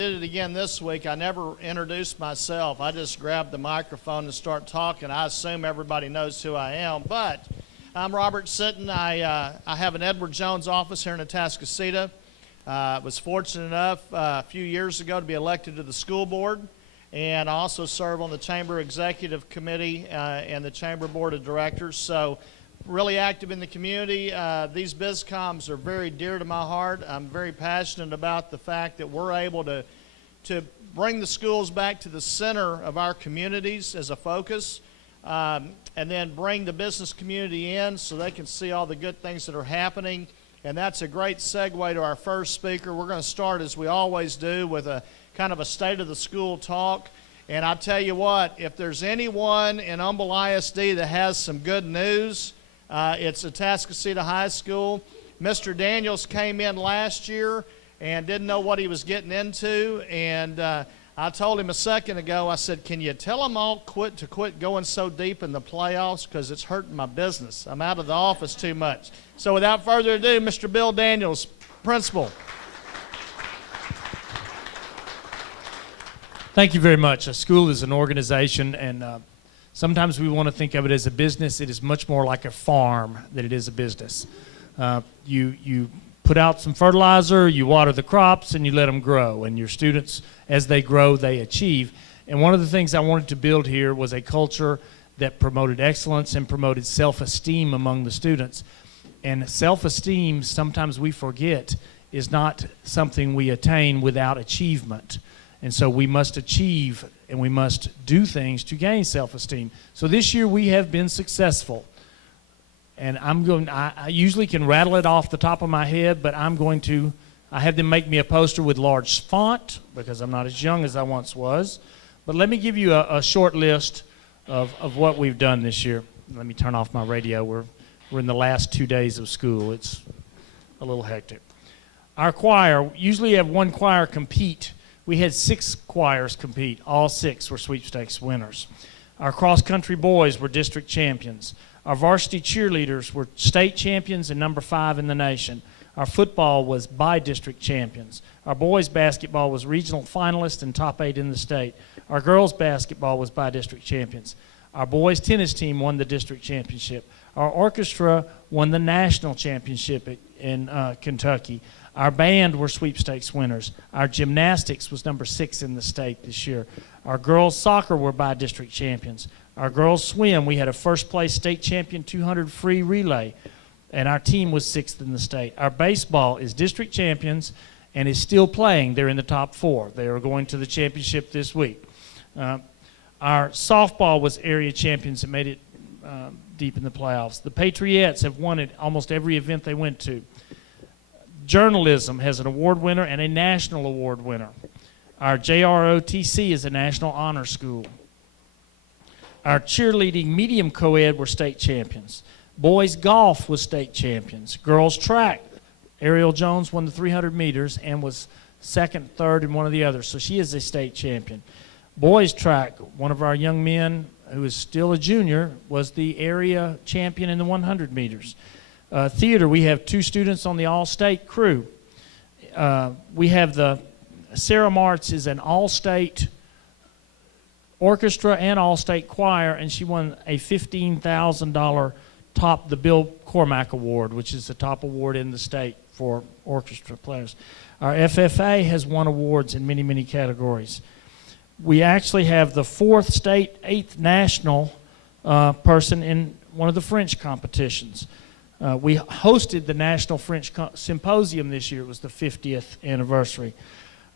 Did it again this week. I never introduced myself. I just grabbed the microphone and start talking. I assume everybody knows who I am, but I'm Robert Sitton. I have an Edward Jones office here in Atascocita. Was fortunate enough a few years ago to be elected to the school board, and I also serve on the Chamber Executive Committee and the Chamber Board of Directors. So really active in the community. These Bizcoms are very dear to my heart. I'm very passionate about the fact that we're able to bring the schools back to the center of our communities as a focus, and then bring the business community in so they can see all the good things that are happening. And that's a great segue to our first speaker. We're going to start, as we always do, with a kind of a state of the school talk. And I tell you what, if there's anyone in Humble ISD that has some good news, it's Atascocita High School. Mr. Daniels came in last year and didn't know what he was getting into, and I told him a second ago, I said, can you tell them all to quit going so deep in the playoffs, because it's hurting my business. I'm out of the office too much. So without further ado, Mr. Bill Daniels, principal. Thank you very much. A school is an organization, and sometimes we want to think of it as a business. It is much more like a farm than it is a business. You put out some fertilizer, you water the crops, and you let them grow. And your students, as they grow, they achieve. And one of the things I wanted to build here was a culture that promoted excellence and promoted self-esteem among the students. And self-esteem, sometimes we forget, is not something we attain without achievement. And so we must achieve and we must do things to gain self-esteem. So this year we have been successful. And I usually can rattle it off the top of my head, but I had them make me a poster with large font because I'm not as young as I once was. But let me give you a short list of what we've done this year. Let me turn off my radio. We're in the last 2 days of school. It's a little hectic. Our choir, usually have one choir compete. We had 6 choirs compete. All 6 were sweepstakes winners. Our cross-country boys were district champions. Our varsity cheerleaders were state champions and number 5 in the nation. Our football was by-district champions. Our boys basketball was regional finalists and top 8 in the state. Our girls basketball was by-district champions. Our boys tennis team won the district championship. Our orchestra won the national championship in Kentucky. Our band were sweepstakes winners. Our gymnastics was number 6 in the state this year. Our girls soccer were by-district champions. Our girls swim, we had a first-place state champion 200 free relay, and our team was 6th in the state. Our baseball is district champions and is still playing. They're in the top 4. They are going to the championship this week. Our softball was area champions and made it deep in the playoffs. The Patriots have won at almost every event they went to. Journalism has an award winner and a national award winner. Our JROTC is a national honor school. Our cheerleading medium co-ed were state champions. Boys golf was state champions. Girls track, Ariel Jones won the 300 meters and was 2nd, 3rd in one of the others, so she is a state champion. Boys track, one of our young men who is still a junior was the area champion in the 100 meters. Theater, we have 2 students on the all-state crew. We have Sarah Martz is an all-state orchestra and all-state choir, and she won a $15,000 the Bill Cormack Award, which is the top award in the state for orchestra players. Our FFA has won awards in many, many categories. We actually have the 4th state, 8th national person in one of the French competitions. We hosted the National French Symposium this year. It was the 50th anniversary.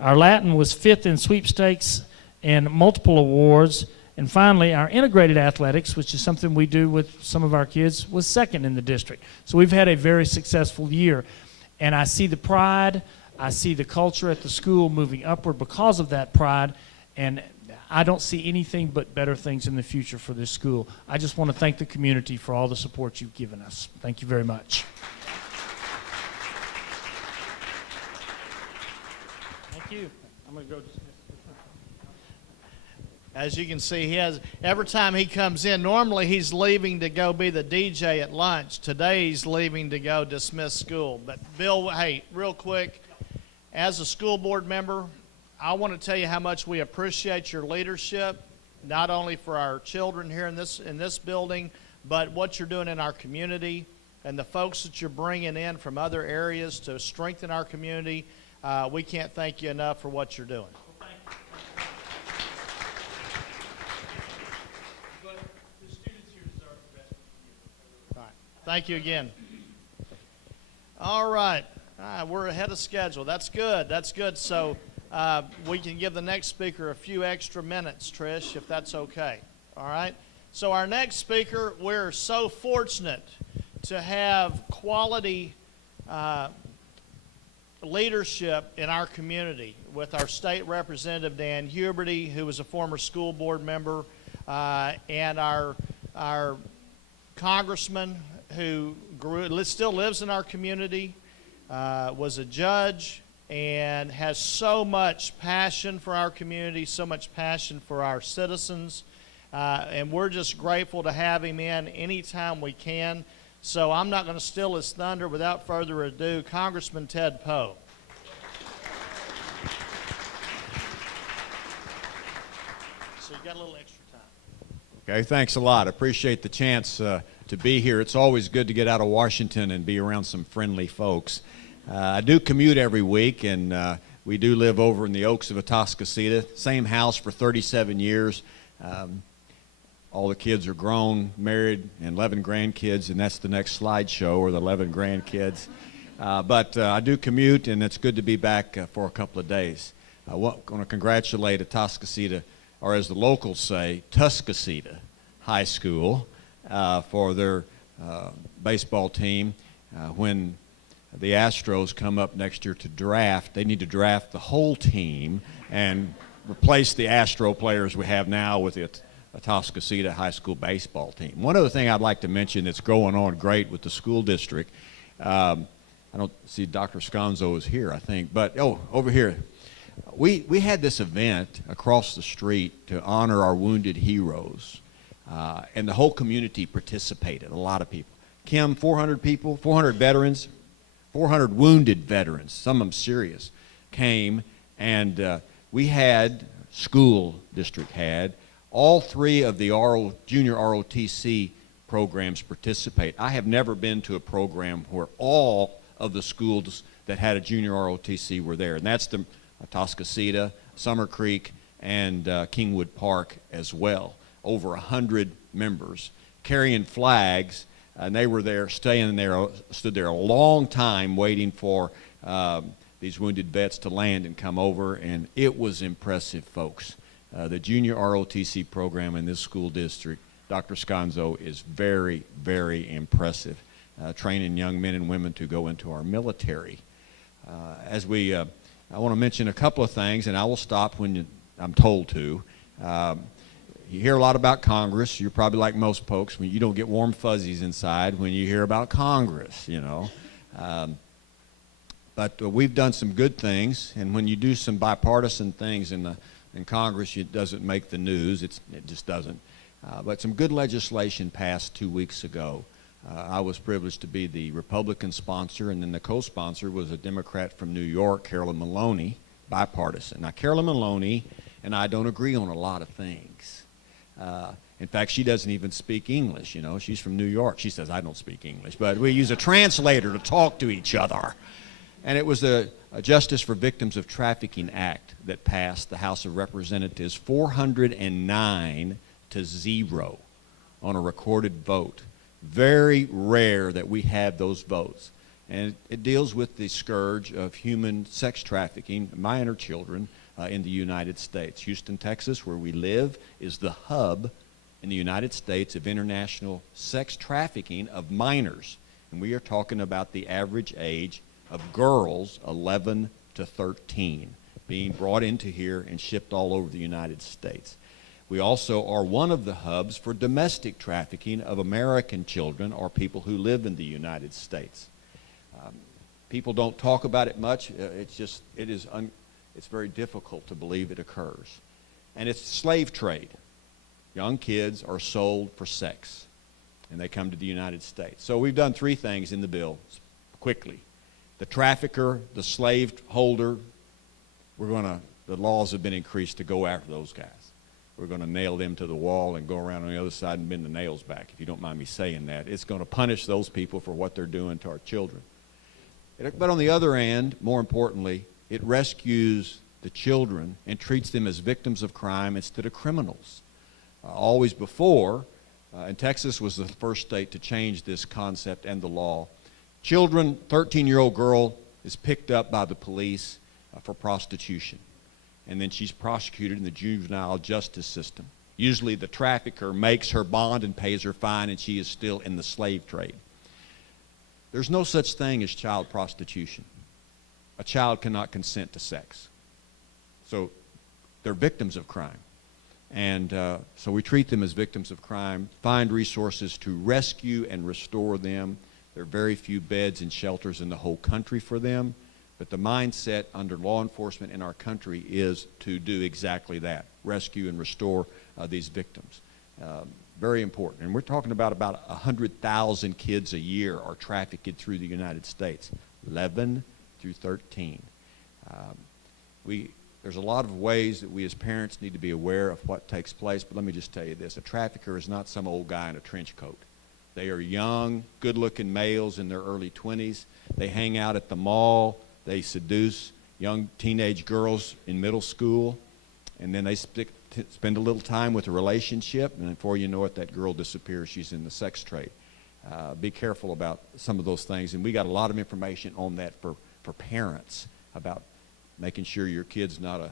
Our Latin was 5th in sweepstakes and multiple awards. And finally, our integrated athletics, which is something we do with some of our kids, was 2nd in the district. So we've had a very successful year. And I see the pride, I see the culture at the school moving upward because of that pride. And I don't see anything but better things in the future for this school. I just want to thank the community for all the support you've given us. Thank you very much. Thank you. I'm going to go dismiss. As you can see, every time he comes in, normally he's leaving to go be the DJ at lunch. Today he's leaving to go dismiss school. But Bill, hey, real quick, as a school board member, I want to tell you how much we appreciate your leadership, not only for our children here in this building, but what you're doing in our community and the folks that you're bringing in from other areas to strengthen our community. We can't thank you enough for what you're doing. All right. Thank you again. All right. We're ahead of schedule. That's good. That's good. So we can give the next speaker a few extra minutes, Trish, if that's okay. All right. So our next speaker, we're so fortunate to have quality leadership in our community with our state representative, Dan Huberty, who was a former school board member, and our congressman who still lives in our community, was a judge, and has so much passion for our community, so much passion for our citizens. And we're just grateful to have him in anytime we can. So I'm not going to steal his thunder. Without further ado, Congressman Ted Poe. So you got a little extra time. Okay, thanks a lot. I appreciate the chance to be here. It's always good to get out of Washington and be around some friendly folks. I do commute every week, and we do live over in the Oaks of Atascocita. Same house for 37 years. All the kids are grown, married, and 11 grandkids, and that's the next slideshow, or the 11 grandkids. But I do commute, and it's good to be back for a couple of days. I want to congratulate Atascocita, or as the locals say, Tuscasita High School, for their baseball team. When the Astros come up next year to draft, they need to draft the whole team and replace the Astro players we have now with the Atascocita High School baseball team. One other thing I'd like to mention that's going on great with the school district, I don't see Dr. Sconzo is here, I think, but, over here. We had this event across the street to honor our wounded heroes, and the whole community participated, a lot of people. Kim, 400 people, 400 veterans, 400 wounded veterans, some of them serious, came, and we had, school district had, all three of the junior ROTC programs participate. I have never been to a program where all of the schools that had a junior ROTC were there, and that's the Atascocita, Summer Creek, and Kingwood Park as well. Over 100 members carrying flags, and they were there, stood there a long time waiting for these wounded vets to land and come over, and it was impressive, folks. The junior ROTC program in this school district, Dr. Sconzo, is very, very impressive, training young men and women to go into our military. I want to mention a couple of things, and I will stop when I'm told to. You hear a lot about Congress. You're probably like most folks, when you don't get warm fuzzies inside when you hear about Congress, you know. But we've done some good things, and when you do some bipartisan things in Congress, it doesn't make the news. It just doesn't. But some good legislation passed 2 weeks ago. I was privileged to be the Republican sponsor, and then the co-sponsor was a Democrat from New York, Carolyn Maloney, bipartisan. Now, Carolyn Maloney and I don't agree on a lot of things. In fact, she doesn't even speak English, you know. She's from New York. She says, I don't speak English, but we use a translator to talk to each other. And it was a Justice for Victims of Trafficking Act that passed the House of Representatives 409 to 0 on a recorded vote. Very rare that we have those votes. And it deals with the scourge of human sex trafficking, minor children, in the United States. Houston, Texas, where we live, is the hub in the United States of international sex trafficking of minors. And we are talking about the average age of girls 11 to 13 being brought into here and shipped all over the United States. We also are one of the hubs for domestic trafficking of American children or people who live in the United States. People don't talk about it much. It's very difficult to believe it occurs. And it's slave trade. Young kids are sold for sex, and they come to the United States. So we've done three things in the bill quickly. The trafficker, the slave holder, we're going to the laws have been increased to go after those guys. We're going to nail them to the wall and go around on the other side and bend the nails back, if you don't mind me saying that. It's going to punish those people for what they're doing to our children. But on the other end, more importantly, it rescues the children and treats them as victims of crime instead of criminals. Always before, and Texas was the first state to change this concept and the law. Children, 13-year-old girl is picked up by the police for prostitution. And then she's prosecuted in the juvenile justice system. Usually the trafficker makes her bond and pays her fine, and she is still in the slave trade. There's no such thing as child prostitution. A child cannot consent to sex. So they're victims of crime. And so we treat them as victims of crime, find resources to rescue and restore them. There are very few beds and shelters in the whole country for them. But the mindset under law enforcement in our country is to do exactly that, rescue and restore these victims. Very important. And we're talking about 100,000 kids a year are trafficked through the United States, 11 through 13. There's a lot of ways that we as parents need to be aware of what takes place, but let me just tell you this. A trafficker is not some old guy in a trench coat. They are young, good-looking males in their early 20s. They hang out at the mall. They seduce young teenage girls in middle school, and then they spend a little time with a relationship, and before you know it, that girl disappears. She's in the sex trade. Be careful about some of those things, and we got a lot of information on that for parents about making sure your kid's not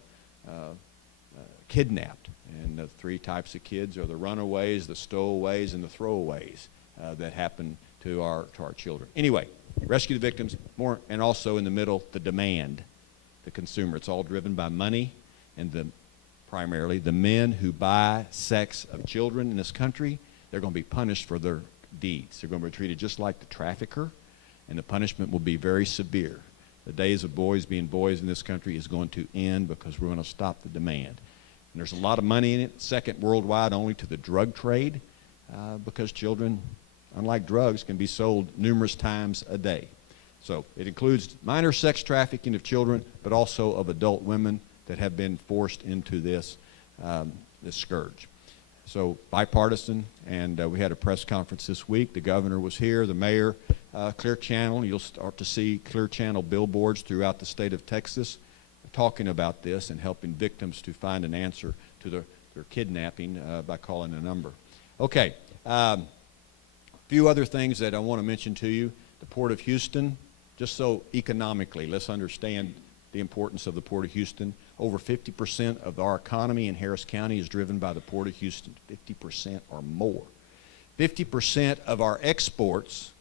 kidnapped. And the three types of kids are the runaways, the stowaways, and the throwaways that happen to our children. Anyway, rescue the victims, more, and also in the middle, the demand, the consumer. It's all driven by money, and primarily the men who buy sex of children in this country, they're going to be punished for their deeds. They're going to be treated just like the trafficker, and the punishment will be very severe. The days of boys being boys in this country is going to end because we're going to stop the demand. And there's a lot of money in it, second worldwide only to the drug trade, because children, unlike drugs, can be sold numerous times a day. So it includes minor sex trafficking of children, but also of adult women that have been forced into this scourge. So bipartisan, and we had a press conference this week. The governor was here, the mayor, Clear Channel. You'll start to see Clear Channel billboards throughout the state of Texas talking about this and helping victims to find an answer to their kidnapping by calling a number. Okay, a few other things that I want to mention to you. The Port of Houston, just so economically, let's understand the importance of the Port of Houston. Over 50% of our economy in Harris County is driven by the Port of Houston, 50% or more. 50% of our exports,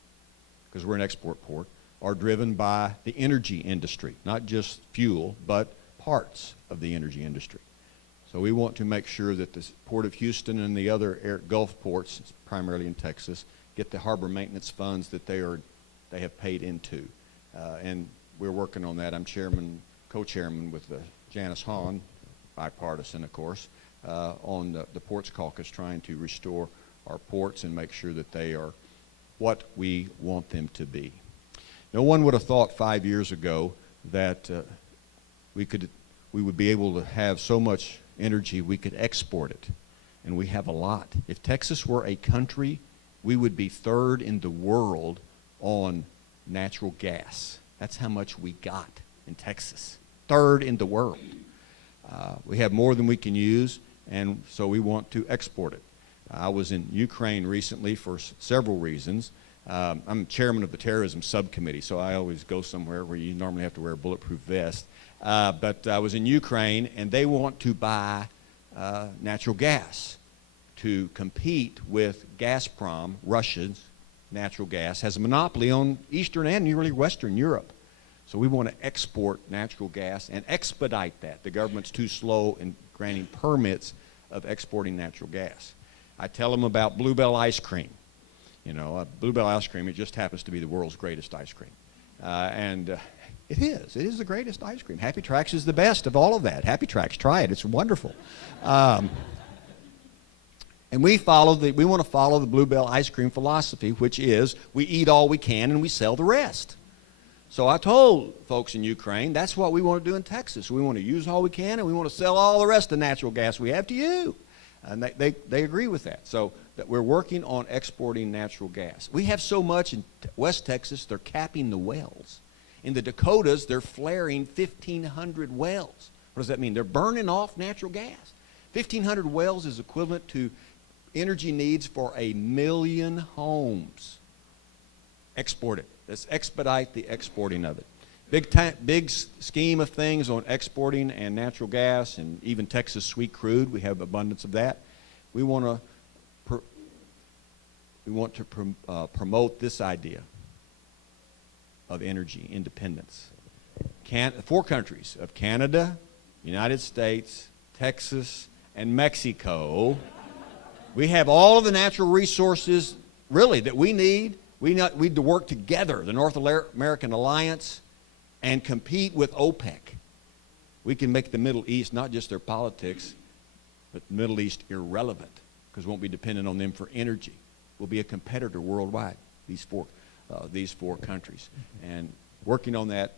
because we're an export port, are driven by the energy industry, not just fuel, but parts of the energy industry. So we want to make sure that the Port of Houston and the other Gulf ports, primarily in Texas, get the harbor maintenance funds that they have paid into. And we're working on that. I'm co-chairman with Janice Hahn, bipartisan, of course, on the Ports Caucus, trying to restore our ports and make sure that they are what we want them to be. No one would have thought 5 years ago that we would be able to have so much energy we could export it, and we have a lot. If Texas were a country, we would be third in the world on natural gas. That's how much we got in Texas. Third in the world. We have more than we can use, and so we want to export it. I was in Ukraine recently for several reasons. I'm chairman of the terrorism subcommittee, so I always go somewhere where you normally have to wear a bulletproof vest. But I was in Ukraine, and they want to buy natural gas to compete with Gazprom. Russia's natural gas has a monopoly on Eastern and really Western Europe. So we want to export natural gas and expedite that. The government's too slow in granting permits of exporting natural gas. I tell them about Bluebell ice cream. You know, Bluebell ice cream, it just happens to be the world's greatest ice cream. It is the greatest ice cream. Happy Tracks is the best of all of that. Happy Tracks, try it, it's wonderful. And we want to follow the Bluebell ice cream philosophy, which is we eat all we can and we sell the rest. So I told folks in Ukraine, that's what we want to do in Texas. We want to use all we can, and we want to sell all the rest of the natural gas we have to you. And they agree with that. So that we're working on exporting natural gas. We have so much in West Texas, they're capping the wells. In the Dakotas, they're flaring 1,500 wells. What does that mean? They're burning off natural gas. 1,500 wells is equivalent to energy needs for 1 million homes. Export it. Let's expedite the exporting of it. Big scheme of things on exporting and natural gas and even Texas sweet crude. We have abundance of that. We want to promote this idea of energy independence. 4 countries of Canada, United States, Texas, and Mexico. We have all of the natural resources, really, that we need. We need to work together, the North American Alliance, and compete with OPEC. We can make the Middle East, not just their politics, but the Middle East irrelevant, because we won't be dependent on them for energy. We'll be a competitor worldwide, these four countries. And working on that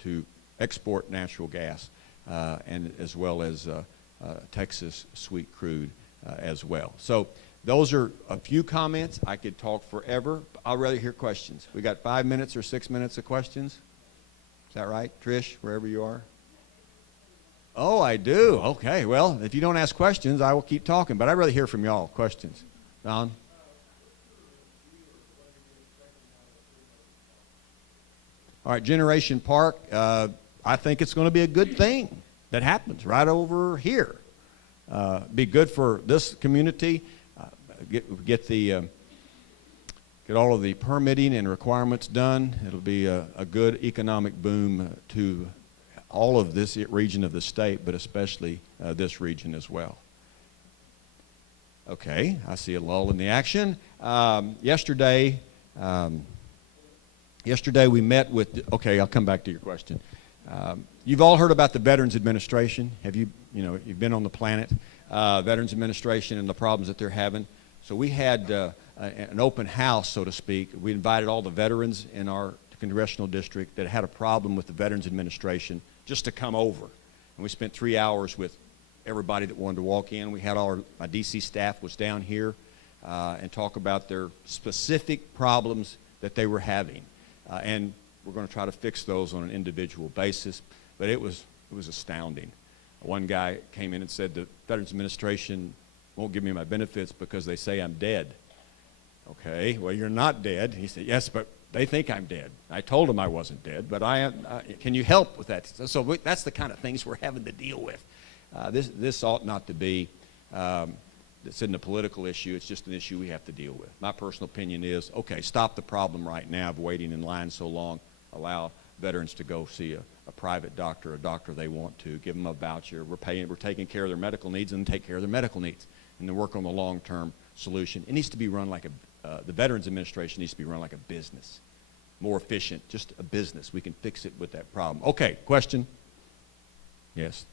to export natural gas, and as well as Texas sweet crude as well. So those are a few comments. I could talk forever. I'd rather hear questions. We got 5 minutes or 6 minutes of questions. Is that right, Trish, wherever you are? Oh, I do. Okay, well, if you don't ask questions, I will keep talking, but I'd rather hear from y'all. Questions. Don? All right, Generation Park, I think it's going to be a good thing that happens right over here. Be good for this community. Get all of the permitting and requirements done. It'll be a good economic boom to all of this region of the state, but especially this region as well. Okay, I see a lull in the action. Yesterday we met with, okay, I'll come back to your question. You've all heard about the Veterans Administration. You've been on the planet, Veterans Administration and the problems that they're having. So we had an open house, so to speak. We invited all the veterans in our congressional district that had a problem with the Veterans Administration just to come over. And we spent 3 hours with everybody that wanted to walk in. We had my DC staff was down here and talk about their specific problems that they were having. And we're going to try to fix those on an individual basis. But it was astounding. One guy came in and said, the Veterans Administration won't give me my benefits because they say I'm dead. Okay, well, you're not dead. He said, yes, but they think I'm dead. I told them I wasn't dead, but can you help with that? So that's the kind of things we're having to deal with. This ought not to be, it's in a political issue. It's just an issue we have to deal with. My personal opinion is, okay, stop the problem right now of waiting in line so long. Allow veterans to go see a private doctor, a doctor they want to, give them a voucher. We're taking care of their medical needs and take care of their medical needs, and then work on the long-term solution. It needs to be run like the Veterans Administration needs to be run like a business, more efficient, just a business. We can fix it with that problem. Okay, question? Yes.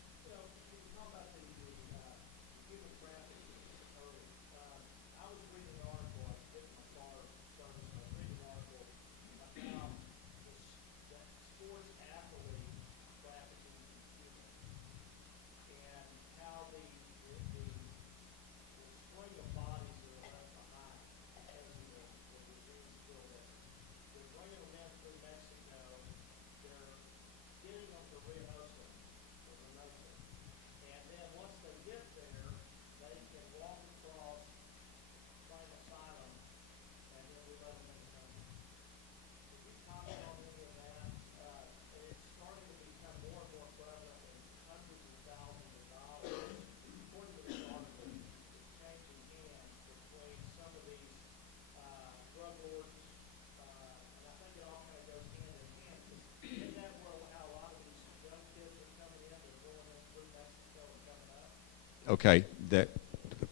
Okay, that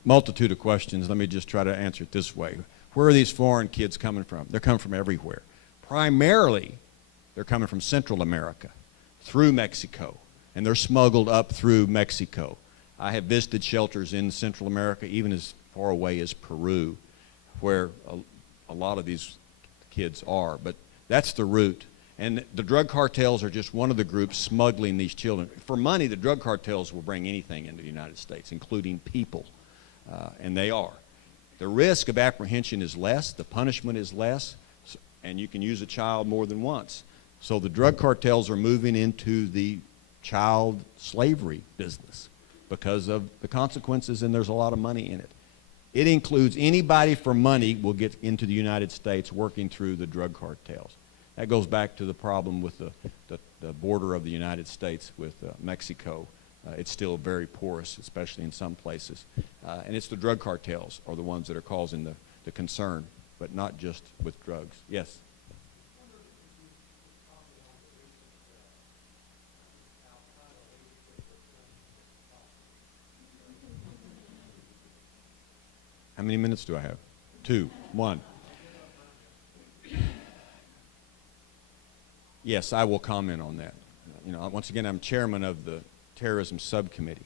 multitude of questions. Let me just try to answer it this way. Where are these foreign kids coming from? They're coming from everywhere. Primarily, they're coming from Central America, through Mexico, and they're smuggled up through Mexico. I have visited shelters in Central America, even as far away as Peru, where a lot of these kids are. But that's the route. And the drug cartels are just one of the groups smuggling these children. For money, the drug cartels will bring anything into the United States, including people, and they are. The risk of apprehension is less, the punishment is less, and you can use a child more than once. So the drug cartels are moving into the child slavery business because of the consequences, and there's a lot of money in it. It includes anybody for money will get into the United States working through the drug cartels. That goes back to the problem with the border of the United States with Mexico. It's still very porous, especially in some places. And it's the drug cartels are the ones that are causing the concern, but not just with drugs. Yes? How many minutes do I have? 2, 1. Yes, I will comment on that. You know, once again, I'm chairman of the terrorism subcommittee.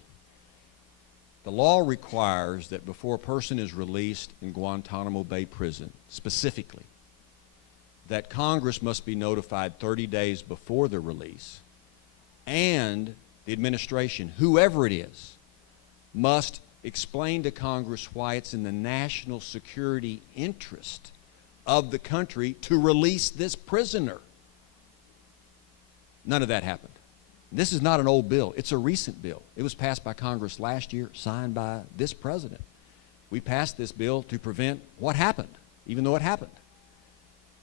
The law requires that before a person is released in Guantanamo Bay Prison, specifically, that Congress must be notified 30 days before the release, and the administration, whoever it is, must explain to Congress why it's in the national security interest of the country to release this prisoner. None of that happened. This is not an old bill. It's a recent bill. It was passed by Congress last year, signed by this president. We passed this bill to prevent what happened, even though it happened.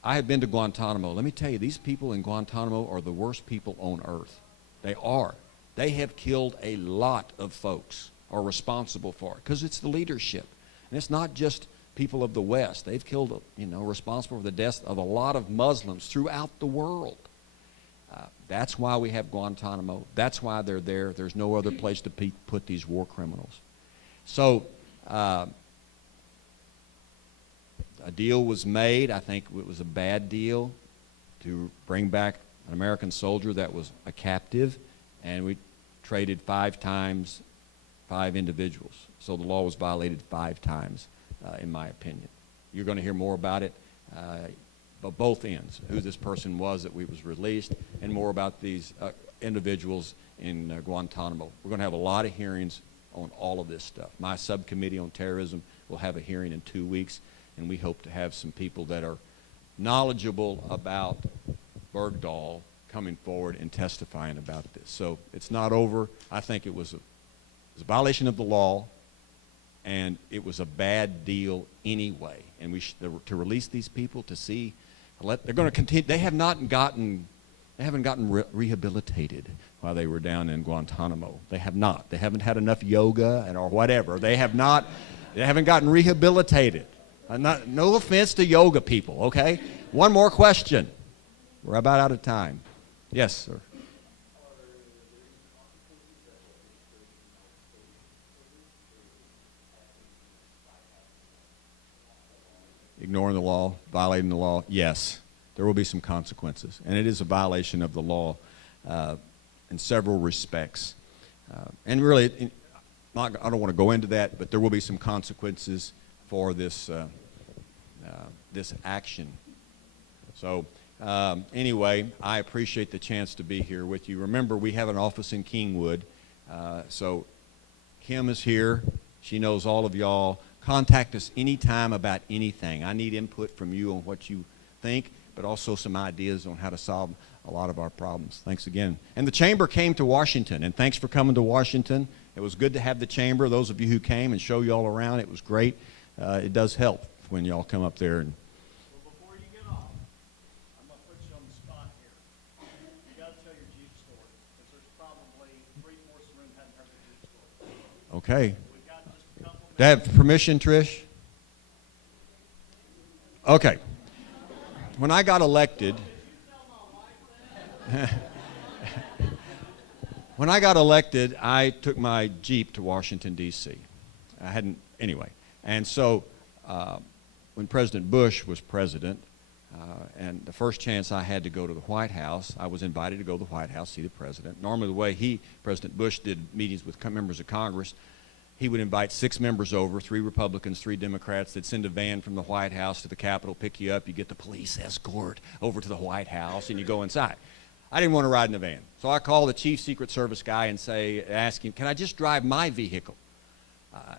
I had been to Guantanamo. Let me tell you, these people in Guantanamo are the worst people on earth. They are. They have killed a lot of folks, are responsible for it, because it's the leadership. And it's not just people of the West. They've killed, responsible for the deaths of a lot of Muslims throughout the world. That's why we have Guantanamo. That's why they're there. There's no other place to put these war criminals. So a deal was made. I think it was a bad deal to bring back an American soldier that was a captive, and we traded 5 times 5 individuals. So the law was violated 5 times, in my opinion. You're going to hear more about it. But both ends, who this person was that was released, and more about these individuals in Guantanamo. We're going to have a lot of hearings on all of this stuff. My subcommittee on terrorism will have a hearing in 2 weeks, and we hope to have some people that are knowledgeable about Bergdahl coming forward and testifying about this. So it's not over. I think it was a violation of the law, and it was a bad deal anyway. And to release these people, to see, they're going to continue. They haven't gotten rehabilitated while they were down in Guantanamo. They have not. They haven't had enough yoga or whatever. They haven't gotten rehabilitated. No offense to yoga people, okay? One more question. We're about out of time. Yes, sir. Ignoring the law, violating the law, yes, there will be some consequences. And it is a violation of the law in several respects. And really, I don't want to go into that, but there will be some consequences for this, this action. So anyway, I appreciate the chance to be here with you. Remember, we have an office in Kingwood. So Kim is here. She knows all of y'all. Contact us anytime about anything. I need input from you on what you think, but also some ideas on how to solve a lot of our problems. Thanks again. And the chamber came to Washington, and thanks for coming to Washington. It was good to have the chamber, those of you who came, and show you all around. It was great. It does help when y'all come up there. And well, before you get off, I'm going to put you on the spot here. You got to tell your Jeep story, because there's probably 3/4 of the room hadn't heard the Jeep story. okay. We've got just a couple minutes. Do I have permission, Trish? Okay. When I got elected, I took my Jeep to Washington, D.C. I hadn't, anyway. And so when President Bush was president, and the first chance I had to go to the White House, I was invited to go to the White House, see the president. Normally the way President Bush did meetings with members of Congress, he would invite 6 members over, 3 Republicans, 3 Democrats. They'd send a van from the White House to the Capitol, pick you up. You get the police escort over to the White House, and you go inside. I didn't want to ride in the van. So I called the chief Secret Service guy and ask him, can I just drive my vehicle?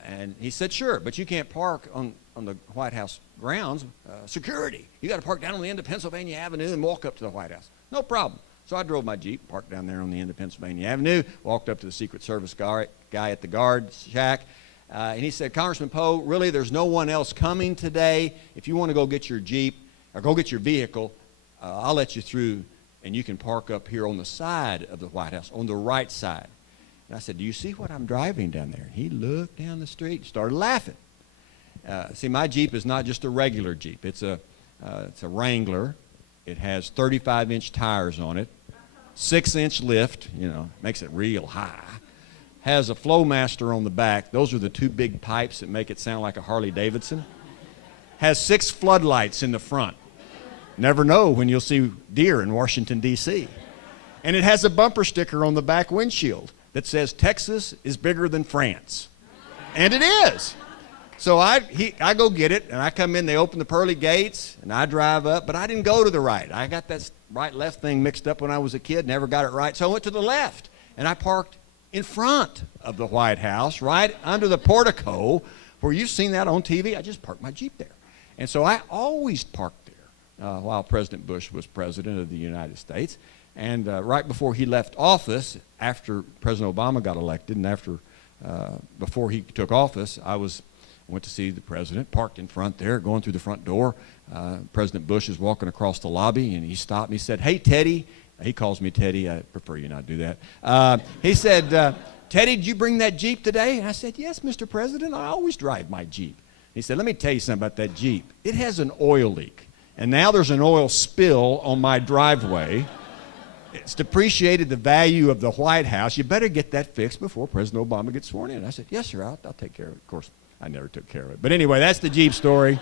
And he said, sure, but you can't park on the White House grounds. Security. You got to park down on the end of Pennsylvania Avenue and walk up to the White House. No problem. So I drove my Jeep, parked down there on the end of Pennsylvania Avenue, walked up to the Secret Service guy at the guard shack, and he said, Congressman Poe, really, there's no one else coming today. If you want to go get your Jeep or go get your vehicle, I'll let you through, and you can park up here on the side of the White House, on the right side. And I said, do you see what I'm driving down there? He looked down the street and started laughing. See, my Jeep is not just a regular Jeep. It's a Wrangler. It has 35-inch tires on it, 6-inch lift, makes it real high. Has a Flowmaster on the back. Those are the 2 big pipes that make it sound like a Harley Davidson. Has 6 floodlights in the front. Never know when you'll see deer in Washington, D.C. And it has a bumper sticker on the back windshield that says, Texas is bigger than France. And it is. So I go get it, and I come in, they open the pearly gates, and I drive up, but I didn't go to the right. I got that right-left thing mixed up when I was a kid, never got it right, so I went to the left, and I parked in front of the White House, right under the portico, where you've seen that on TV. I just parked my Jeep there. And so I always parked there while President Bush was president of the United States. And right before he left office, after President Obama got elected, and before he took office, I went to see the president, parked in front there, going through the front door. President Bush is walking across the lobby, and he stopped me. He said, hey, Teddy. He calls me Teddy. I prefer you not do that. He said, Teddy, did you bring that Jeep today? And I said, yes, Mr. President, I always drive my Jeep. He said, let me tell you something about that Jeep. It has an oil leak, and now there's an oil spill on my driveway. It's depreciated the value of the White House. You better get that fixed before President Obama gets sworn in. I said, yes, sir, I'll take care of it. Of course, I never took care of it. But anyway, that's the Jeep story.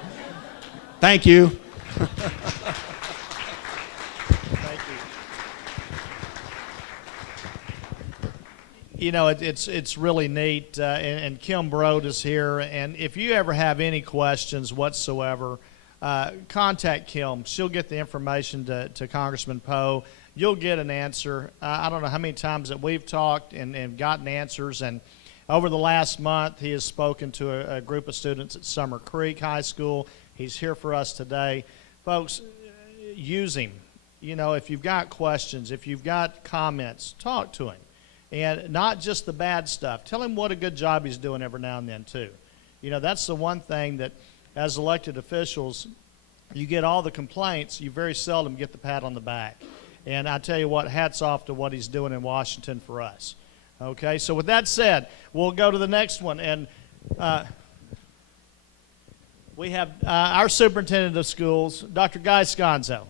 Thank you. Thank you. It's really neat, and Kim Brode is here. And if you ever have any questions whatsoever, contact Kim. She'll get the information to Congressman Poe. You'll get an answer. I don't know how many times that we've talked and gotten answers. And over the last month, he has spoken to a group of students at Summer Creek High School. He's here for us today. Folks, use him. If you've got questions, if you've got comments, talk to him. And not just the bad stuff. Tell him what a good job he's doing every now and then, too. That's the one thing that, as elected officials, you get all the complaints, you very seldom get the pat on the back. And I tell you what, hats off to what he's doing in Washington for us. Okay, so with that said, we'll go to the next one. And we have our superintendent of schools, Dr. Guy Sconzo.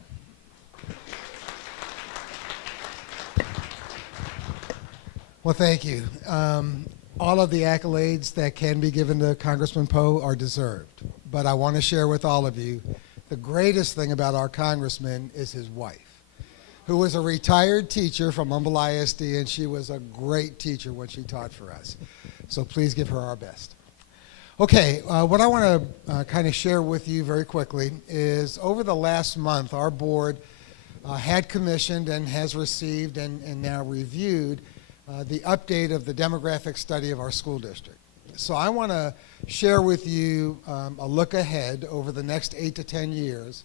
Well, thank you. All of the accolades that can be given to Congressman Poe are deserved. But I want to share with all of you, the greatest thing about our congressman is his wife, who was a retired teacher from Humble ISD, and she was a great teacher when she taught for us. So please give her our best. Okay, what I want to kind of share with you very quickly is over the last month, our board had commissioned and has received and now reviewed the update of the demographic study of our school district. So I want to share with you a look ahead over the next 8 to 10 years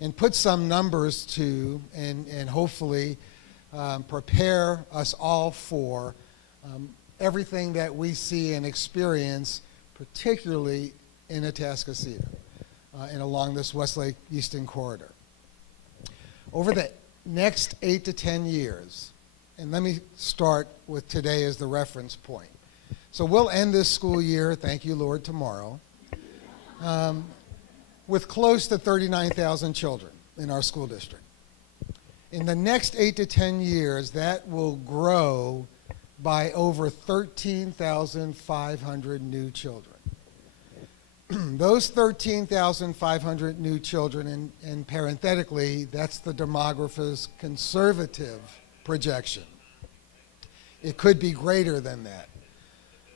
and put some numbers to and hopefully prepare us all for everything that we see and experience, particularly in Atascocita and along this Westlake Easton corridor. Over the next 8 to 10 years, and let me start with today as the reference point. So we'll end this school year, thank you, Lord, tomorrow, with close to 39,000 children in our school district. In the next 8 to 10 years, that will grow by over 13,500 new children. Those 13,500 new children, and parenthetically, that's the demographer's conservative projection. It could be greater than that.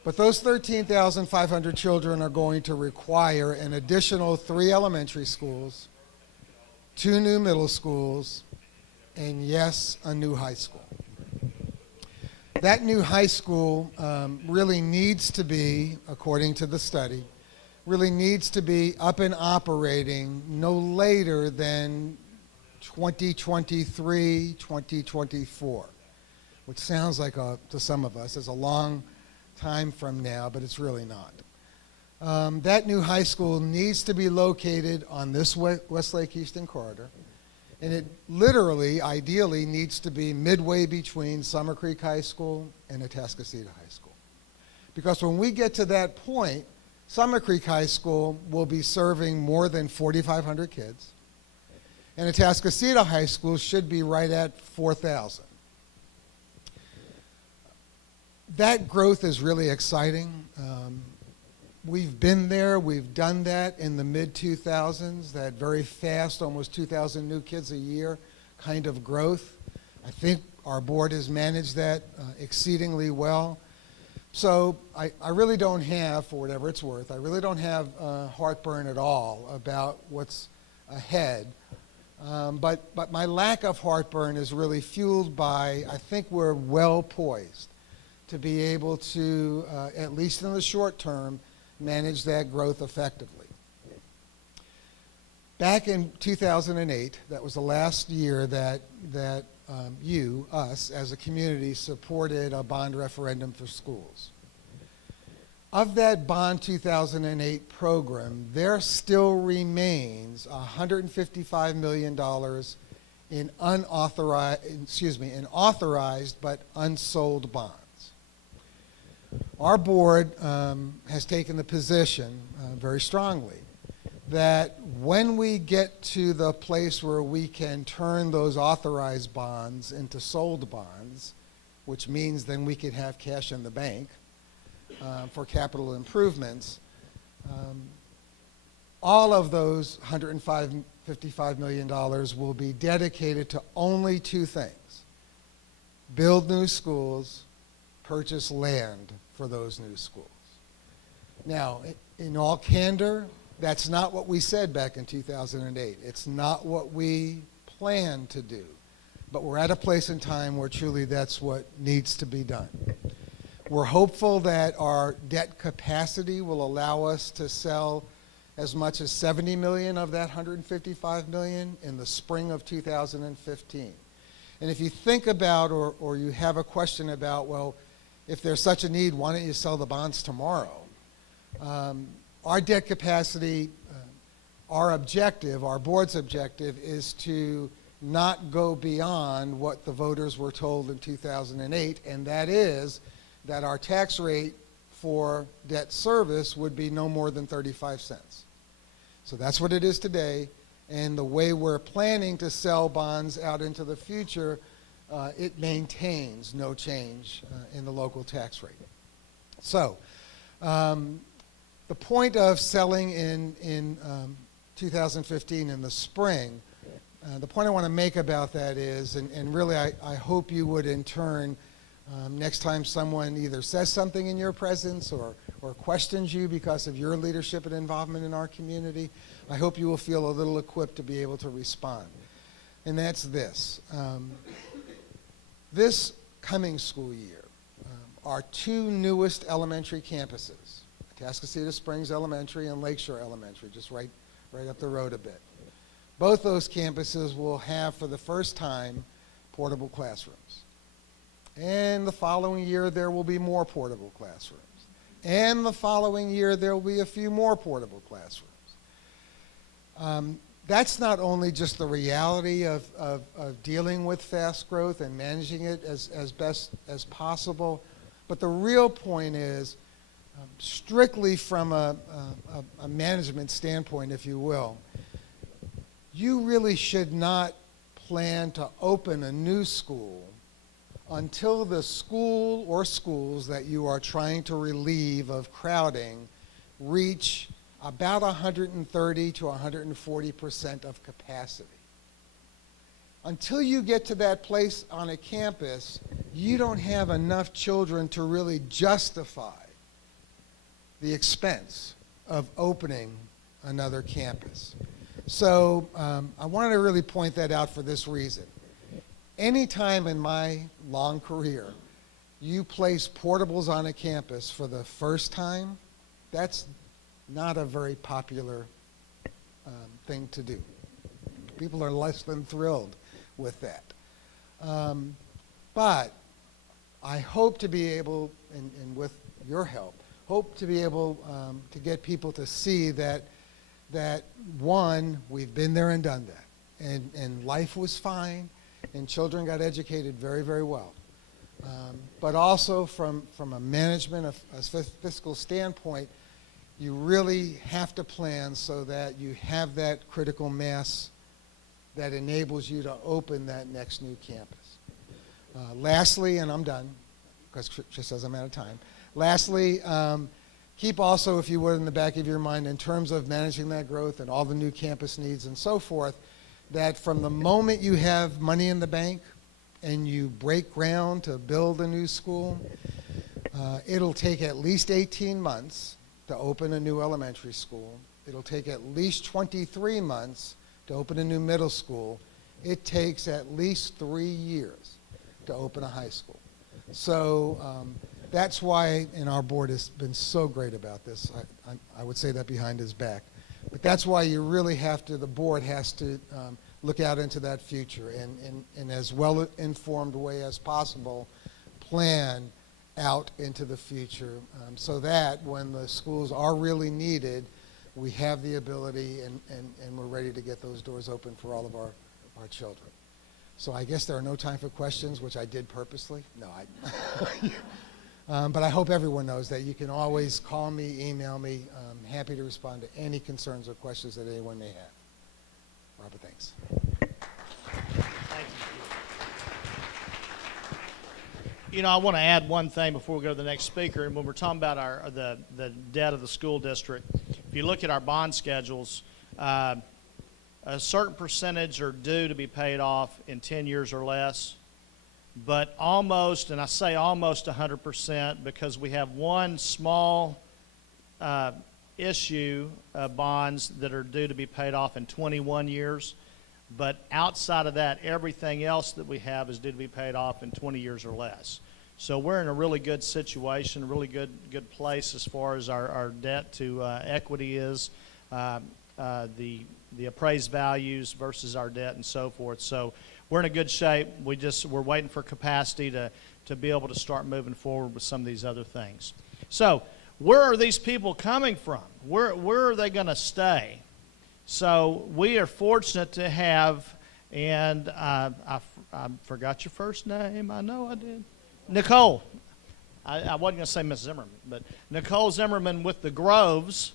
But those 13,500 children are going to require an additional 3 elementary schools, 2 new middle schools, and yes, a new high school. That new high school really needs to be, according to the study, really needs to be up and operating no later than 2023, 2024, which sounds like, to some of us, is a long time from now, but it's really not. That new high school needs to be located on this Westlake Easton corridor, and it literally, ideally, needs to be midway between Summer Creek High School and Atascocita High School. Because when we get to that point, Summer Creek High School will be serving more than 4,500 kids, and Atascocita High School should be right at 4,000. That growth is really exciting. We've been there, we've done that in the mid-2000s, that very fast, almost 2,000 new kids a year kind of growth. I think our board has managed that exceedingly well. So I really don't have, for whatever it's worth, I really don't have heartburn at all about what's ahead. But my lack of heartburn is really fueled by, I think we're well poised to be able to, at least in the short term, manage that growth effectively. Back in 2008, that was the last year that you, us, as a community, supported a bond referendum for schools. Of that bond 2008 program, there still remains $155 million in authorized but unsold bonds. Our board has taken the position very strongly that when we get to the place where we can turn those authorized bonds into sold bonds, which means then we could have cash in the bank for capital improvements, all of those $155 million will be dedicated to only 2 things: build new schools, purchase land for those new schools. Now, in all candor, that's not what we said back in 2008. It's not what we planned to do. But we're at a place in time where truly that's what needs to be done. We're hopeful that our debt capacity will allow us to sell as much as $70 million of that $155 million in the spring of 2015. And if you think about or you have a question about, well, if there's such a need, why don't you sell the bonds tomorrow? Our debt capacity, our objective, our board's objective, is to not go beyond what the voters were told in 2008, and that is that our tax rate for debt service would be no more than 35 cents. So that's what it is today, and the way we're planning to sell bonds out into the future, it maintains no change in the local tax rate. So the point of selling in 2015 in the spring, the point I want to make about that is, and really I hope you would in turn, next time someone either says something in your presence or questions you because of your leadership and involvement in our community, I hope you will feel a little equipped to be able to respond. And that's this. This coming school year, our 2 newest elementary campuses, Atascocita Springs Elementary and Lakeshore Elementary, just right up the road a bit. Both those campuses will have, for the first time, portable classrooms. And the following year, there will be more portable classrooms. And the following year, there will be a few more portable classrooms. That's not only just the reality of dealing with fast growth and managing it as best as possible, but the real point is, strictly from a management standpoint, if you will, you really should not plan to open a new school until the school or schools that you are trying to relieve of crowding reach about 130 to 140% of capacity. Until you get to that place on a campus, you don't have enough children to really justify the expense of opening another campus. So I wanted to really point that out for this reason. Any time in my long career you place portables on a campus for the first time, that's not a very popular thing to do. People are less than thrilled with that. But I hope to be able, and with your help, hope to be able to get people to see that one, we've been there and done that, and life was fine, and children got educated very, very well. But also from a management, a fiscal standpoint, you really have to plan so that you have that critical mass that enables you to open that next new campus. Lastly, and I'm done, because Trish says I'm out of time. Lastly, keep also, if you would, in the back of your mind, in terms of managing that growth and all the new campus needs and so forth, that from the moment you have money in the bank and you break ground to build a new school, it'll take at least 18 months to open a new elementary school. It'll take at least 23 months to open a new middle school. It takes at least 3 years to open a high school. So that's why, and our board has been so great about this. I would say that behind his back. But that's why you really have to, the board has to look out into that future and in as well-informed way as possible, plan out into the future so that when the schools are really needed, we have the ability and we're ready to get those doors open for all of our children. So I guess there are no time for questions, which I did purposely. No, but I hope everyone knows that you can always call me, email me. I'm happy to respond to any concerns or questions that anyone may have. Robert, thanks. Thank you. You know, I want to add one thing before we go to the next speaker. And when we're talking about the debt of the school district, if you look at our bond schedules, a certain percentage are due to be paid off in 10 years or less. But almost, and I say almost 100%, because we have one small issue of bonds that are due to be paid off in 21 years. But outside of that, everything else that we have is due to be paid off in 20 years or less. So we're in a really good situation, a really good place as far as our debt to equity is, the appraised values versus our debt and so forth. So we're in a good shape. We're waiting for capacity to be able to start moving forward with some of these other things. So where are these people coming from? Where are they going to stay? So we are fortunate to have, and I forgot your first name. I know I did. Nicole. I wasn't going to say Miss Zimmerman, but Nicole Zimmerman with the Groves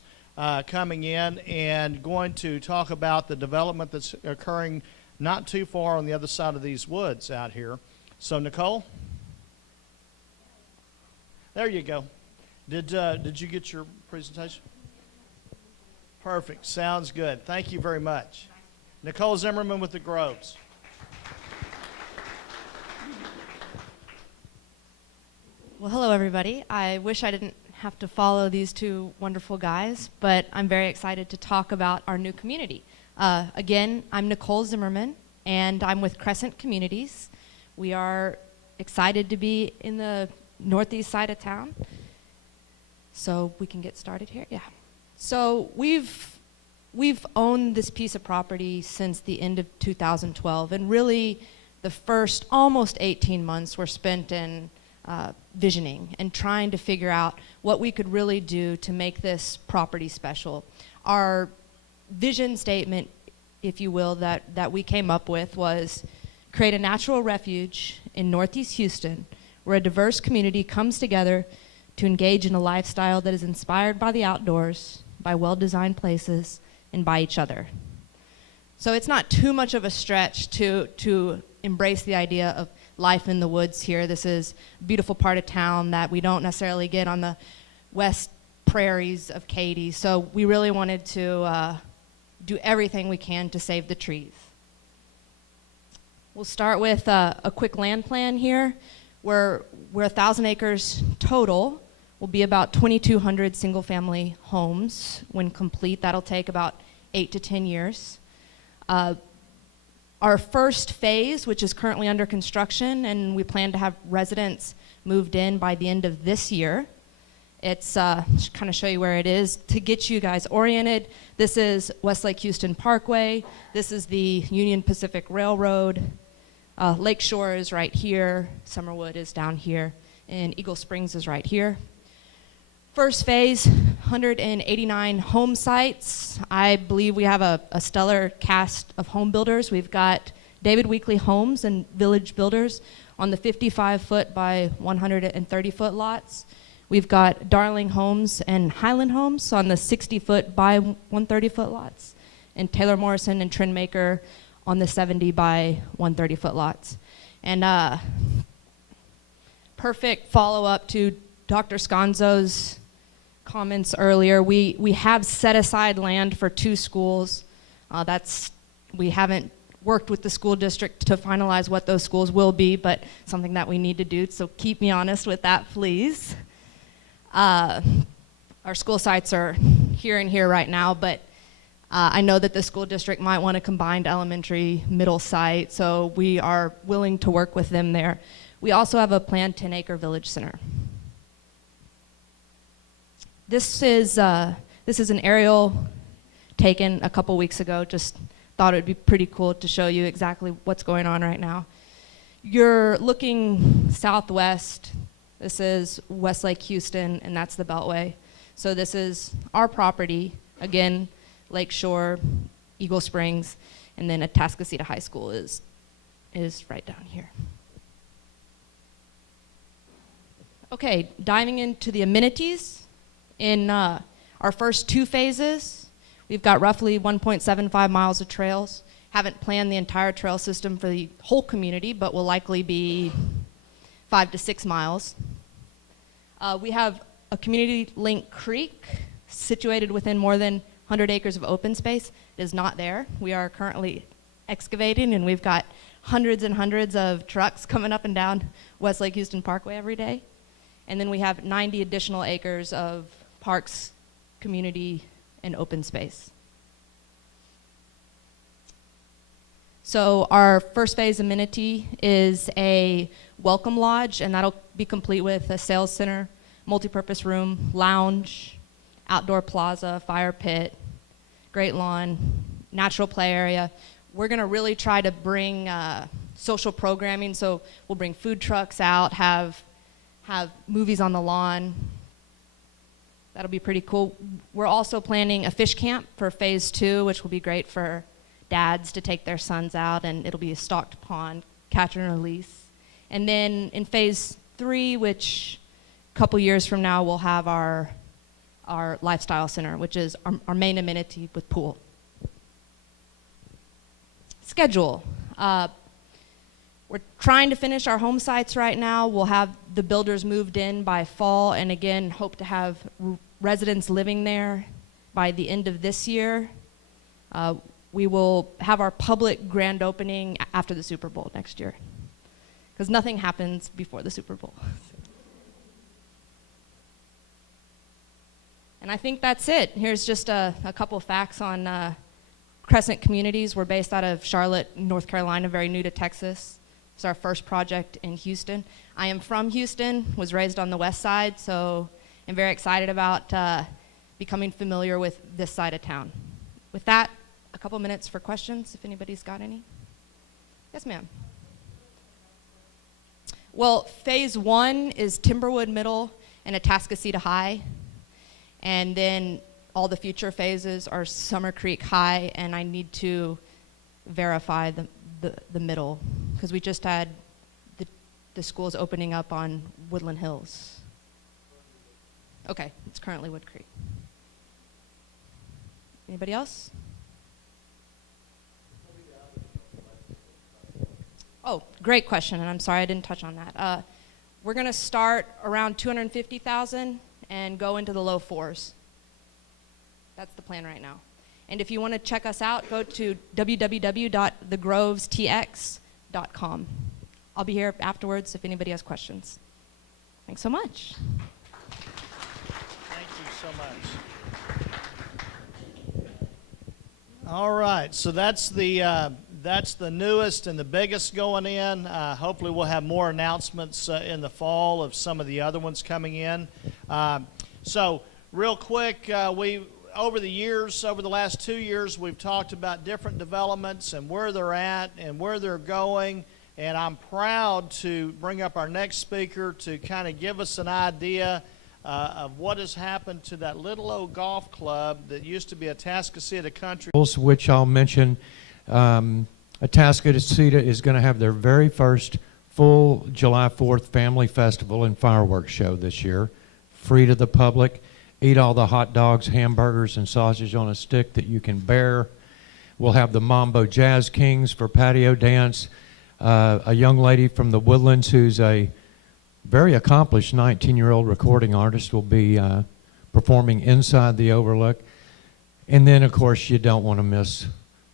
coming in and going to talk about the development that's occurring not too far on the other side of these woods out here. So Nicole, there you go. Did you get your presentation? Perfect. Sounds good. Thank you very much. Nicole Zimmerman with the Groves. Well, hello, everybody. I wish I didn't have to follow these two wonderful guys, but I'm very excited to talk about our new community. Again, I'm Nicole Zimmerman, and I'm with Crescent Communities. We are excited to be in the northeast side of town. So we can get started here? Yeah. So we've owned this piece of property since the end of 2012, and really the first almost 18 months were spent in visioning and trying to figure out what we could really do to make this property special. Our vision statement, if you will, that we came up with was create a natural refuge in Northeast Houston where a diverse community comes together to engage in a lifestyle that is inspired by the outdoors, by well-designed places, and by each other. So it's not too much of a stretch to embrace the idea of life in the woods here. This is a beautiful part of town that we don't necessarily get on the west prairies of Katy. So we really wanted to do everything we can to save the trees. We'll start with a quick land plan here. We're 1,000 acres total. will be about 2,200 single-family homes. When complete, that'll take about 8 to 10 years. Our first phase, which is currently under construction, and we plan to have residents moved in by the end of this year. It's just kind of show you where it is. To get you guys oriented, this is Westlake Houston Parkway. This is the Union Pacific Railroad. Lakeshore is right here. Summerwood is down here. And Eagle Springs is right here. First phase, 189 home sites. I believe we have a stellar cast of home builders. We've got David Weekley Homes and Village Builders on the 55-foot by 130-foot lots. We've got Darling Homes and Highland Homes on the 60-foot by 130-foot lots. And Taylor Morrison and Trendmaker on the 70 by 130-foot lots. And perfect follow-up to Dr. Sconzo's comments earlier. We have set aside land for 2 schools. We haven't worked with the school district to finalize what those schools will be, but something that we need to do, so keep me honest with that, please. Our school sites are here and here right now, but I know that the school district might want a combined elementary middle site, so we are willing to work with them there. We also have a planned 10-acre village center. This is an aerial taken a couple weeks ago. Just thought it would be pretty cool to show you exactly what's going on right now. You're looking southwest. This is Westlake Houston, and that's the Beltway. So this is our property. Again, Lakeshore, Eagle Springs, and then Atascocita High School is right down here. Okay, diving into the amenities. In our first 2 phases, we've got roughly 1.75 miles of trails. Haven't planned the entire trail system for the whole community, but will likely be 5 to 6 miles. We have a community link creek situated within more than 100 acres of open space. It is not there. We are currently excavating, and we've got hundreds and hundreds of trucks coming up and down Westlake Houston Parkway every day. And then we have 90 additional acres of parks, community, and open space. So our first phase amenity is a welcome lodge, and that'll be complete with a sales center, multipurpose room, lounge, outdoor plaza, fire pit, great lawn, natural play area. We're gonna really try to bring social programming, so we'll bring food trucks out, have movies on the lawn. That'll be pretty cool. We're also planning a fish camp for phase 2, which will be great for dads to take their sons out, and it'll be a stocked pond, catch and release. And then in phase 3, which a couple years from now, we'll have our lifestyle center, which is our main amenity with pool. Schedule. We're trying to finish our home sites right now. We'll have the builders moved in by fall, and again, hope to have residents living there by the end of this year. We will have our public grand opening after the Super Bowl next year, because nothing happens before the Super Bowl. And I think that's it. Here's just a couple facts on Crescent Communities. We're based out of Charlotte, North Carolina, very new to Texas. It's our first project in Houston. I am from Houston, was raised on the west side, so I'm very excited about becoming familiar with this side of town. With that, a couple minutes for questions, if anybody's got any. Yes, ma'am. Well, phase 1 is Timberwood Middle and Atascocita High. And then all the future phases are Summer Creek High, and I need to verify the middle, because we just had the schools opening up on Woodland Hills. Okay, it's currently Wood Creek. Anybody else? Oh, great question, and I'm sorry I didn't touch on that. We're going to start around 250,000 and go into the low 4s. That's the plan right now. And if you want to check us out, go to www.thegrovestx.com. I'll be here afterwards if anybody has questions. Thanks so much. so much. All right, so that's the newest and the biggest going in. Hopefully we'll have more announcements in the fall of some of the other ones coming in. So real quick, over the last 2 years, we've talked about different developments and where they're at and where they're going. And I'm proud to bring up our next speaker to kind of give us an idea of what has happened to that little old golf club that used to be Atascocita Country. Which I'll mention, Atascocita is going to have their very first full July 4th family festival and fireworks show this year, free to the public. Eat all the hot dogs, hamburgers, and sausage on a stick that you can bear. We'll have the Mambo Jazz Kings for patio dance. A young lady from the Woodlands who's a very accomplished 19-year-old recording artist will be performing inside the Overlook. And then, of course, you don't want to miss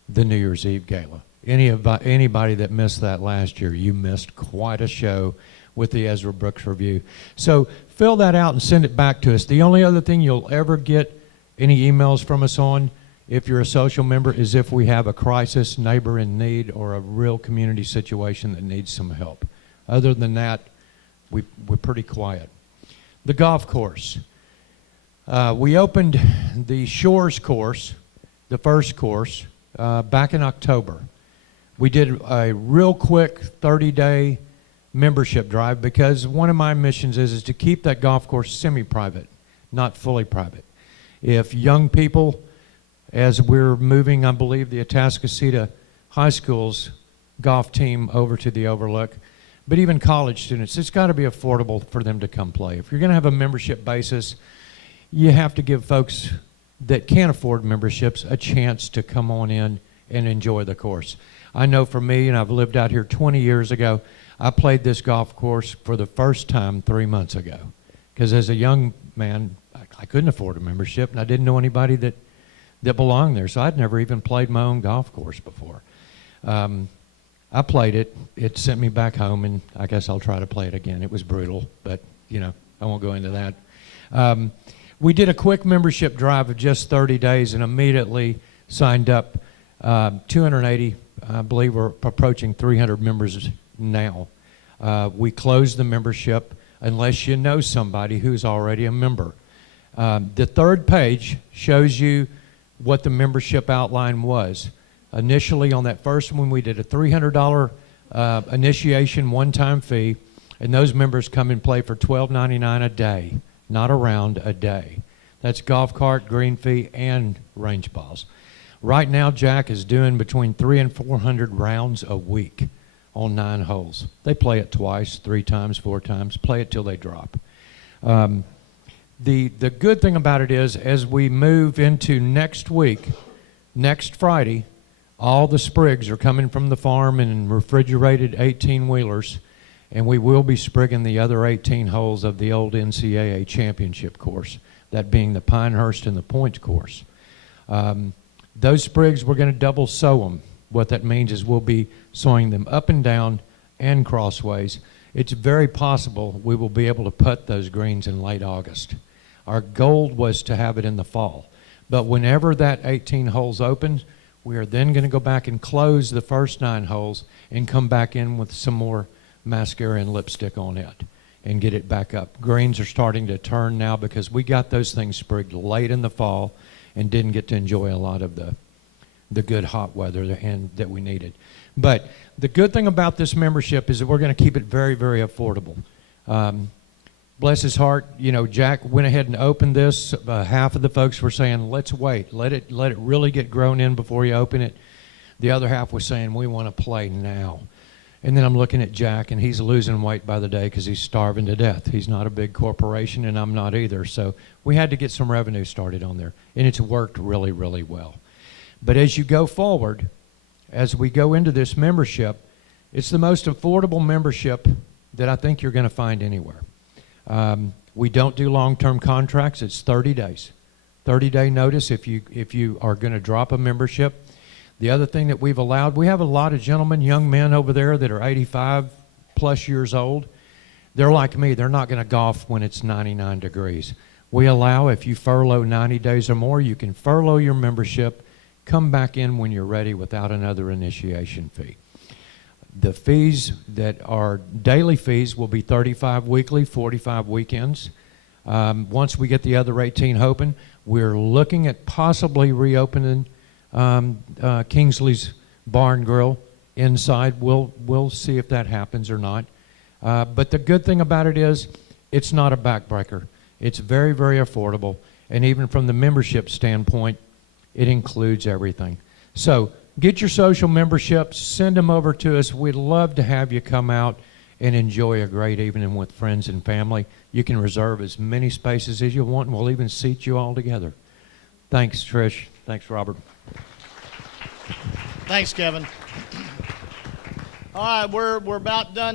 the New Year's Eve Gala. Anybody that missed that last year, you missed quite a show with the Ezra Brooks Review. So fill that out and send it back to us. The only other thing you'll ever get any emails from us on, if you're a social member, is if we have a crisis, neighbor in need, or a real community situation that needs some help. Other than that, we're pretty quiet. The golf course. We opened the Shores course, the first course, back in October. We did a real quick 30-day membership drive because one of my missions is to keep that golf course semi-private, not fully private. If young people, as we're moving, I believe, the Atascocita High School's golf team over to the Overlook, but even college students, it's got to be affordable for them to come play. If you're going to have a membership basis, you have to give folks that can't afford memberships a chance to come on in and enjoy the course. I know for me, and I've lived out here 20 years ago, I played this golf course for the first time 3 months ago. Because as a young man, I couldn't afford a membership, and I didn't know anybody that belonged there. So I'd never even played my own golf course before. I played it. It sent me back home, and I guess I'll try to play it again. It was brutal, but, you know, I won't go into that. We did a quick membership drive of just 30 days and immediately signed up 280. I believe we're approaching 300 members now. We closed the membership unless you know somebody who's already a member. The third page shows you what the membership outline was. Initially on that first one, we did a $300 initiation one-time fee, and those members come and play for $12.99 a day, not a round, a day. That's golf cart, green fee, and range balls. Right now, Jack is doing between 300 and 400 rounds a week on 9 holes. They play it twice, 3 times, 4 times, play it till they drop. The good thing about it is, as we move into next week, next Friday, all the sprigs are coming from the farm in refrigerated 18-wheelers, and we will be sprigging the other 18 holes of the old NCAA championship course, that being the Pinehurst and the Points course. Those sprigs, we're going to double sow them. What that means is we'll be sowing them up and down and crossways. It's very possible we will be able to putt those greens in late August. Our goal was to have it in the fall. But whenever that 18 holes opens, we are then going to go back and close the first 9 holes and come back in with some more mascara and lipstick on it and get it back up. Greens are starting to turn now because we got those things sprigged late in the fall and didn't get to enjoy a lot of the good hot weather and that we needed. But the good thing about this membership is that we're going to keep it very, very affordable. Bless his heart, you know, Jack went ahead and opened this. Half of the folks were saying, let's wait, let it really get grown in before you open it. The other half was saying, we want to play now. And then I'm looking at Jack, and he's losing weight by the day because he's starving to death. He's not a big corporation, and I'm not either. So we had to get some revenue started on there, and it's worked really, really well. But as you go forward, as we go into this membership, it's the most affordable membership that I think you're going to find anywhere. We don't do long-term contracts. It's 30 days. 30-day notice if you are going to drop a membership. The other thing that we've allowed, we have a lot of gentlemen, young men over there that are 85-plus years old. They're like me. They're not going to golf when it's 99 degrees. We allow, if you furlough 90 days or more, you can furlough your membership, come back in when you're ready without another initiation fee. The fees that are daily fees will be 35 weekly, 45 weekends. Once we get the other 18 open, we're looking at possibly reopening Kingsley's Barn Grill inside. We'll see if that happens or not. But the good thing about it is it's not a backbreaker. It's very, very affordable. And even from the membership standpoint, it includes everything. So get your social memberships, send them over to us. We'd love to have you come out and enjoy a great evening with friends and family. You can reserve as many spaces as you want, and we'll even seat you all together. Thanks, Trish. Thanks, Robert. Thanks, Kevin. All right, we're about done here.